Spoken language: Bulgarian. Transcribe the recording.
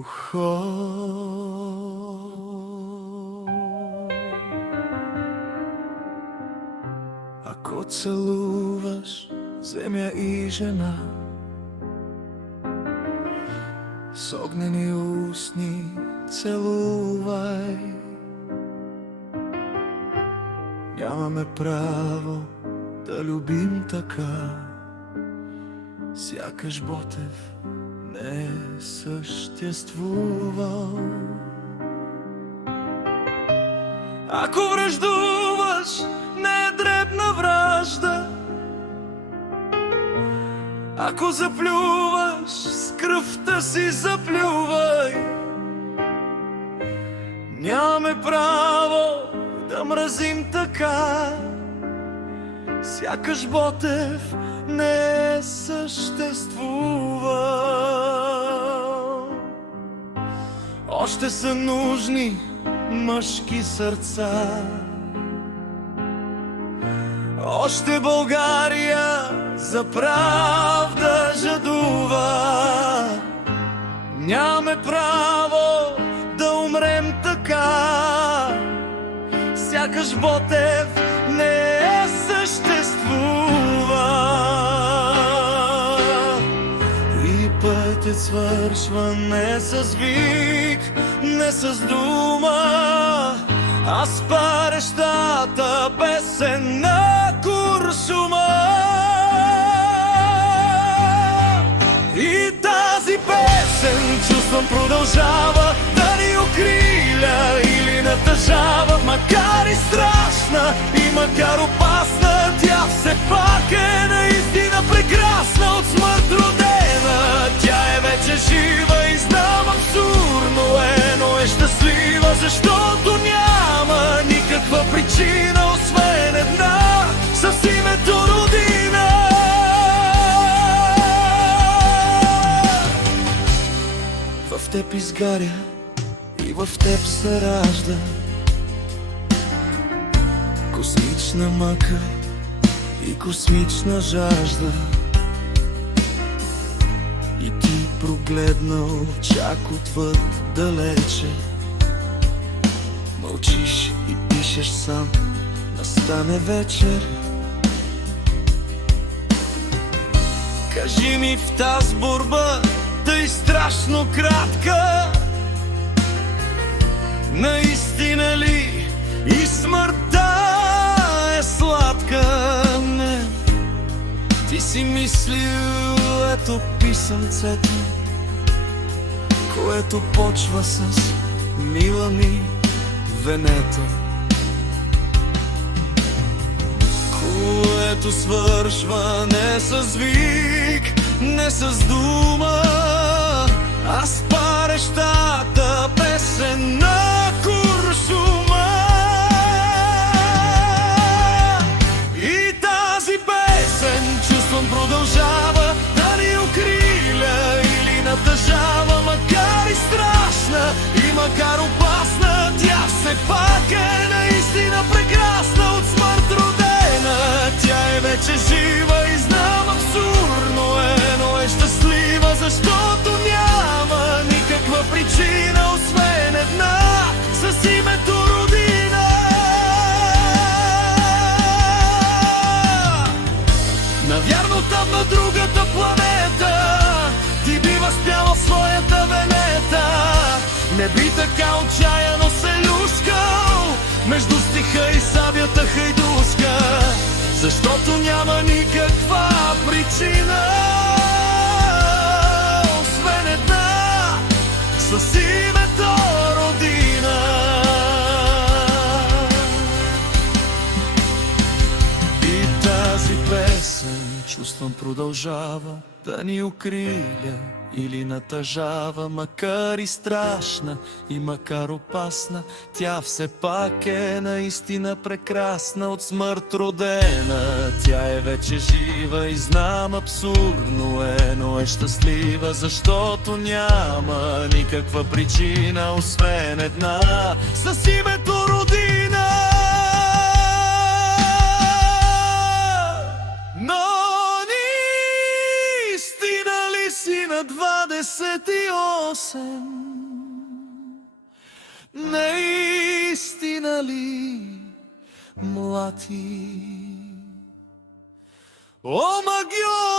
ухо. Ако целуваш земя и жена с огнени устни целувай. Нямаме право да любим така, сякаш Ботев не е съществувал. Ако враждуваш, не е дребна вражда. Ако заплюваш, с кръвта си заплювай. Нямаме право да мразим така, сякаш Ботев не е съществувал. Още са нужни мъжки сърца, още България за правда жадува. Нямаме право да умрем така, сякаш Ботев не е съществува. И пътят свършва не с вик, не с дума, а с парещата песен на Куршума. И тази песен, чувствам, продължава да ни окриля или натъжава. Макар и страшна и макар опасна, тя все пак е наистина прекрасна. От смърт родена, тя е вече жива и знам, абсурдно е, но е щастлива, защото няма никаква причина, освен една, с името Родина. В теб изгаря и в теб се ражда космична мъка и космична жажда. И ти прогледнал чак отвъд далече, мълчиш и пишеш сам, настане вечер. Кажи ми в тази борба, тъй страшно кратка, наистина ли и смъртта е сладка? Не, ти си мислил, ето писъмцето, което почва с мила ми Венета, което свършва не с вик, не с дума, а с парещата песен на Куршума. И тази песен, чувствам, продължава да ни окриля или натъжава. Макар и страшна и макар опасна, тя все пак е наистина прекрасна. От смърт родена, тя е вече жива и знам, абсурдно е, но е щастлива, защото няма никаква причина, освен една, с името Родина. Навярно там на другата планета ти би възпяла своята Венета. Не би така отчаяно се люшкал между стиха и сабята хайдушка, защото няма никаква причина, освен една, с името Родина. И тази песен, чувствам, продължава да ни укриля или натъжава. Макар и страшна и макар опасна, тя все пак е наистина прекрасна. От смърт родена, тя е вече жива и знам, абсурдно е, но е щастлива, защото няма никаква причина, освен една, с името Родина. Но наистина ли си на 28? млати. О, магио!